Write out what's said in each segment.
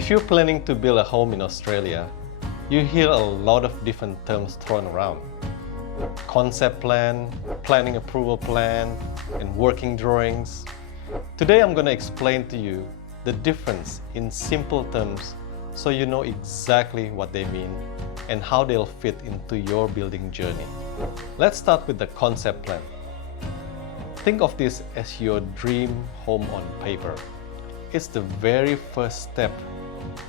If you're planning to build a home in Australia, you hear a lot of different terms thrown around. Concept plan, planning approval plan, and working drawings. Today I'm going to explain to you the difference in simple terms so you know exactly what they mean and how they'll fit into your building journey. Let's start with the concept plan. Think of this as your dream home on paper. It's the very first step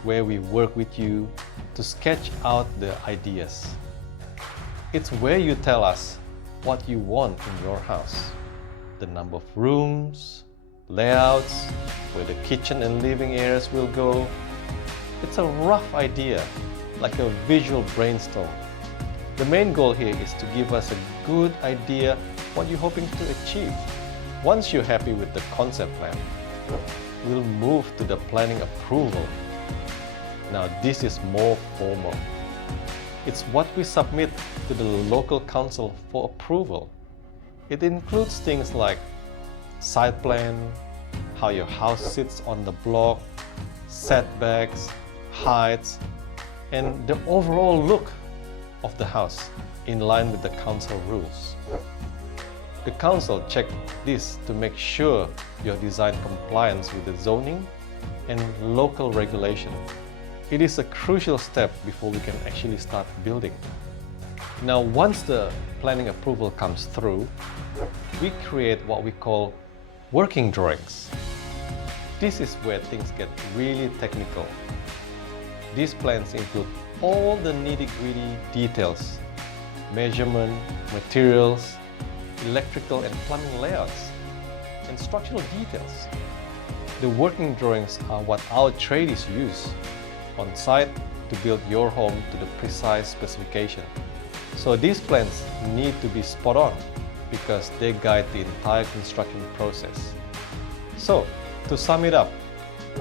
where we work with you to sketch out the ideas. It's where you tell us what you want in your house, the number of rooms, layouts, where the kitchen and living areas will go. It's a rough idea, like a visual brainstorm. The main goal here is to give us a good idea what you're hoping to achieve. Once you're happy with the concept plan, we'll move to the planning approval. Now this is more formal. It's what we submit to the local council for approval. It includes things like site plan, how your house sits on the block, setbacks, heights, and the overall look of the house in line with the council rules. The council checks this to make sure your design complies with the zoning and local regulation. It is a crucial step before we can actually start building. Now, once the planning approval comes through, we create what we call working drawings. This is where things get really technical. These plans include all the nitty-gritty details, measurement, materials, electrical and plumbing layouts, and structural details. The working drawings are what our tradies use on site to build your home to the precise specification. So these plans need to be spot on because they guide the entire construction process. So to sum it up,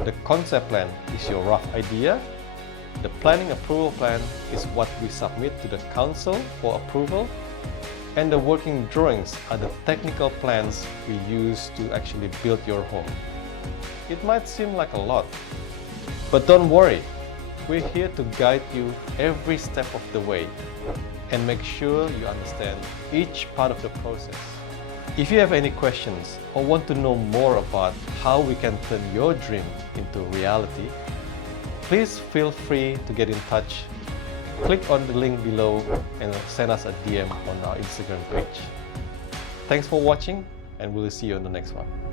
the concept plan is your rough idea. The planning approval plan is what we submit to the council for approval. And the working drawings are the technical plans we use to actually build your home. It might seem like a lot, but don't worry. We're here to guide you every step of the way and make sure you understand each part of the process. If you have any questions or want to know more about how we can turn your dream into reality, please feel free to get in touch. Click on the link below and send us a DM on our Instagram page. Thanks for watching, and we'll see you on the next one.